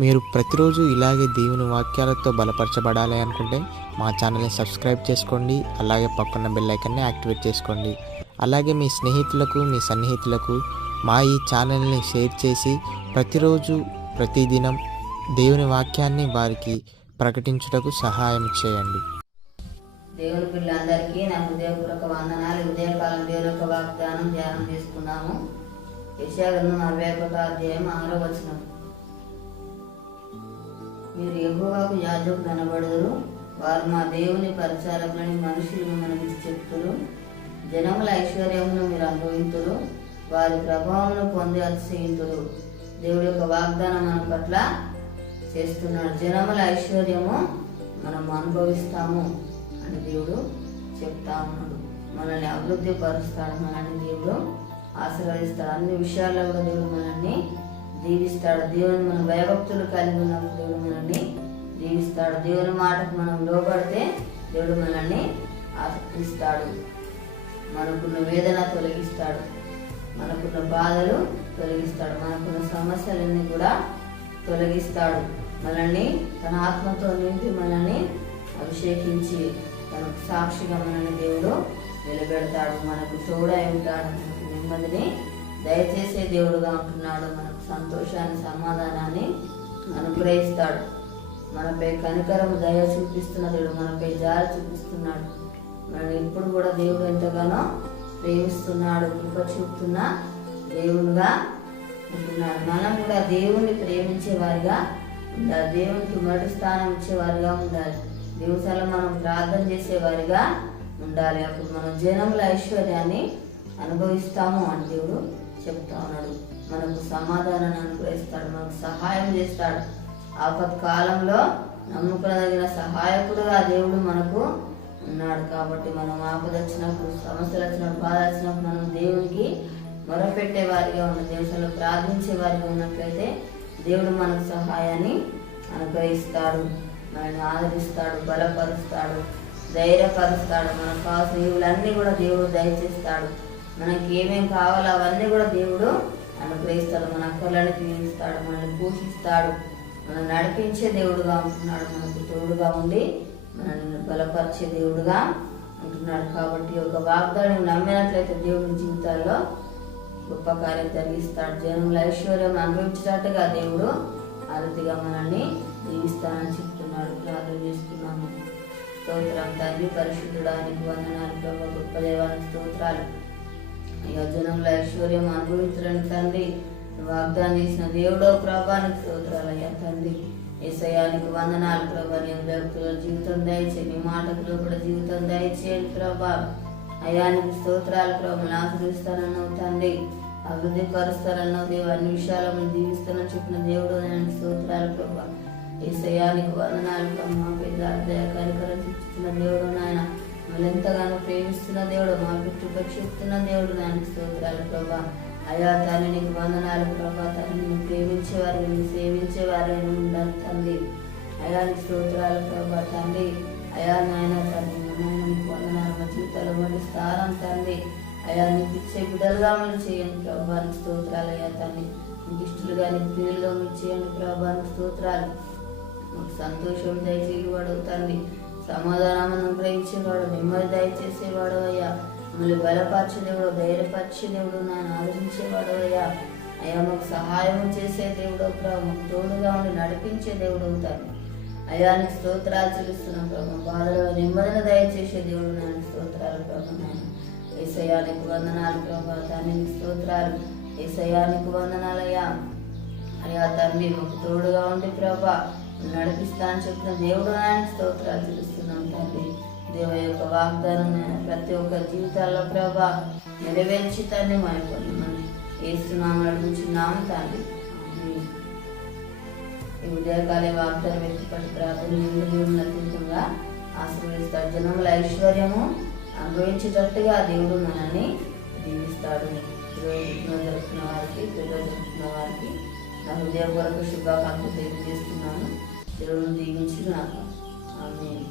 మీరు ప్రతిరోజు ఇలాగే దేవుని వాక్యాలతో బలపరచబడాలి అనుకుంటే మా ఛానల్ని సబ్స్క్రైబ్ చేసుకోండి. అలాగే పక్కన బెల్ ఐకాన్ని యాక్టివేట్ చేసుకోండి. అలాగే మీ స్నేహితులకు, మీ సన్నిహితులకు మా ఈ ఛానల్ని షేర్ చేసి ప్రతిరోజు ప్రతిదినం దేవుని వాక్యాన్ని వారికి ప్రకటించుటకు సహాయం చేయండి. దేవుని పిల్లలందరికీ నా హృదయపూర్వక వందనాలు. ఉదయకాలం దేవుని యొక్క వాగ్దానం ధ్యానం చేసుకున్నాము. యెషయా గ్రంథం 41వ అధ్యాయం 6వ వచనం. మీరు యెహోవాకు యాజకులు అనబడుదురు, వారు మా దేవుని పరిచారకులని మనుషులు మిమ్మల్ని చెప్తురు. జనముల ఐశ్వర్యమును మీరు అనుభవింతురు, వారి ప్రభావమును పొంది అతిశయింతురు. దేవుడి యొక్క వాగ్దానం మన పట్ల చేస్తున్నాడు. జనముల ఐశ్వర్యము మనం అనుభవిస్తాము అని దేవుడు చెప్తా ఉన్నాడు. మనల్ని అభివృద్ధి పరుస్తాడు, మనల్ని దేవుడు ఆశీర్వదిస్తాడు. అన్ని విషయాల్లో కూడా దేవుడు మనల్ని దీవిస్తాడు. దేవుని మన భయభక్తులు కలిగి ఉన్నప్పుడు దేవుడు మనల్ని దీవిస్తాడు. దేవుని మాటకు మనం లోబడితే దేవుడు మనల్ని ఆశీర్వదిస్తాడు. మనకున్న వేదన తొలగిస్తాడు, మనకున్న బాధలు తొలగిస్తాడు, మనకున్న సమస్యలన్నీ కూడా తొలగిస్తాడు. మనల్ని తన ఆత్మతో నింపి మనల్ని అభిషేకించి తనకు సాక్షిగా మనల్ని దేవుడు నిలబెడతాడు. మనకు తోడై ఉంటాడు, మనకు నెమ్మదిని దయచేసే దేవుడుగా ఉంటున్నాడు. మనకు సంతోషాన్ని, సమాధానాన్ని అనుగ్రహిస్తాడు. మనపై కనికరము దయ చూపిస్తున్న దేవుడు, మనపై జాలి చూపిస్తున్నాడు. మనల్ని ఇప్పుడు కూడా దేవుడు ఎంతగానో ప్రేమిస్తున్నాడు, కృప చూపుతున్న దేవుడుగా ఉంటున్నాడు. మనం కూడా దేవుణ్ణి ప్రేమించే వారిగా ఉండాలి. దేవునికి మొదటి స్థానం ఇచ్చేవారిగా ఉండాలి. దేవునిలో మనం ప్రార్థన చేసేవారిగా ఉండాలి. అప్పుడు మనం జనముల ఐశ్వర్యాన్ని అనుభవిస్తాము అని దేవుడు చెప్తా ఉన్నాడు. మనకు సమాధానాన్ని అనుగ్రహిస్తాడు, మనకు సహాయం చేస్తాడు. ఆపత్కాలంలో నమ్ముకునదగిన సహాయకుడుగా దేవుడు మనకు ఉన్నాడు. కాబట్టి మనం ఆపద వచ్చినప్పుడు, సమస్యలు వచ్చినప్పుడు, బాధ వచ్చినప్పుడు మనం దేవునికి మొరపెట్టే వారిగా ఉన్న, దేవునిలో ప్రార్థించే వారిగా ఉన్నట్లయితే దేవుడు మనకు సహాయాన్ని అనుగ్రహిస్తాడు, మనల్ని ఆదరిస్తాడు, బలపరుస్తాడు, ధైర్యపరుస్తాడు. మనకు కావాల్సిన ఇవులన్నీ కూడా దేవుడు దయచేస్తాడు. మనకి ఏమేమి కావాలో అవన్నీ కూడా దేవుడు అనుగ్రహిస్తాడు. మన అక్కర్లను తీరుస్తాడు, మనల్ని పోషిస్తాడు, మనం నడిపించే దేవుడుగా ఉంటున్నాడు. మనకు తోడుగా ఉండి మనల్ని బలపరిచే దేవుడుగా ఉంటున్నాడు. కాబట్టి ఒక వాగ్దానం నమ్మినట్లయితే దేవుడి జీవితాల్లో గొప్ప కార్యం జరిగిస్తాడు. జనముల ఐశ్వర్యం అనుభవించేటట్టుగా దేవుడు ఆ రీతిగా మనల్ని దీవిస్తానని చెప్తున్నాడు. ప్రార్థన చేస్తున్నాము. స్తోత్రం తండ్రి, పరిశుద్ధుడానికి వందనాలు ప్రభు, గొప్ప దేవానికి స్తోత్రాలు. ఇక జనముల ఐశ్వర్యం అనుభవించడానికి తండ్రి వాగ్దానం చేసిన దేవుడో ప్రభానికి స్తోత్రాలు అయ్యా తండ్రి. యేసయ్యానికి వందనాలు ప్రభా. నేను భక్తుల జీవితం దయచేయి, నీ మాటకులో కూడా జీవితం దయచేయండి ప్రభా. అయానికి స్తోత్రాలు ప్రభు. ఆశ్రయిస్తానన్నావు తండ్రి, అభివృద్ధి పరుస్తానన్నావు దేవు, అన్ని విషయాలను దీవిస్తానని చెప్పిన దేవుడు నేను స్తోత్రాలు ప్రభా. యేసయ్యానికి వందనాలు ప్రభు. మా పెద్ద కనికరం చూపిస్తున్న దేవుడు నాయన, మమ్మల్ని ఎంతగానో ప్రేమిస్తున్న దేవుడు, మా కృప చూపుతున్న దేవుడు నాయన స్తోత్రాలు ప్రభా. అయా తండ్రి నీకు వందనాలు ప్రభా. తండ్రి నువ్వు ప్రేమించేవారు, నువ్వు సేవించేవారు ఉండాలి తండ్రి. అయానికి స్తోత్రాలు ప్రభా తండ్రి. అయా నాయన తండ్రి, నాయన నీకు వందనాలు. మా జీవితాలు మంచి స్థానం తండ్రి. అయా నీకు ఇచ్చే బిడ్డలుగా మీరు చేయండి ప్రభా, నీకు స్తోత్రాలు. అయ్యా తండ్రి నీకు ఇష్టలుగా, నీకు ప్రియులుగా మీరు చేయండి ప్రభా, నీకు స్తోత్రాలు. మాకు సంతోషం దయచేవాడు తండ్రి, సమాధానం అనుగ్రహించేవాడు, నెమ్మది దయచేసేవాడు అయ్యా. మమ్మల్ని బలపరిచే దేవుడు, ధైర్యపరిచే దేవుడు, నాయన ఆదరించేవాడు అయ్యా. అయ్యా మాకు సహాయం చేసే దేవుడు ప్రభు, మాకు తోడుగా ఉండి నడిపించే దేవుడు అవుతాడు. అయ్యా నీకు స్తోత్రాలు చెల్లిస్తున్నాం ప్రభు. బాధలో నెమ్మదిని దయచేసే దేవుడు నాయన స్తోత్రాలు ప్రభు. నాయన యేసయ్యానికి వందనాలు ప్రభా తండ్రి, నీకు స్తోత్రాలు. యేసయ్యానికి వందనాలు అయ్యా. అయ్యా తండ్రి మాకు తోడుగా ఉండి ప్రభా నడిపిస్తా అని చెప్పిన దేవుడు నాయన స్తోత్రాలు చెల్లిస్తున్నాం తండ్రి. దేవ యొక్క వాగ్దానం ప్రతి ఒక్క జీవితాల్లో ప్రభా నెరవేర్చి తండ్రి మనకొని మనం ఏస్తున్నాము నడుచున్నాము తండ్రి. ఈ ఉదయకాలే వాగ్దానం వ్యక్తిపడి ప్రార్థన అత్యంతంగా ఆశీర్వదిస్తాడు. జనముల ఐశ్వర్యము అనుభవించేటట్టుగా దేవుడు మనల్ని దీవిస్తాడు. జరుపుతున్న వారికి, జరుపుతున్న వారికి నా హృదయపూర్వక శుభాకాంక్షలు తెలియజేస్తున్నాను. దేవుడు దీవించి నాకు ఆమేన్.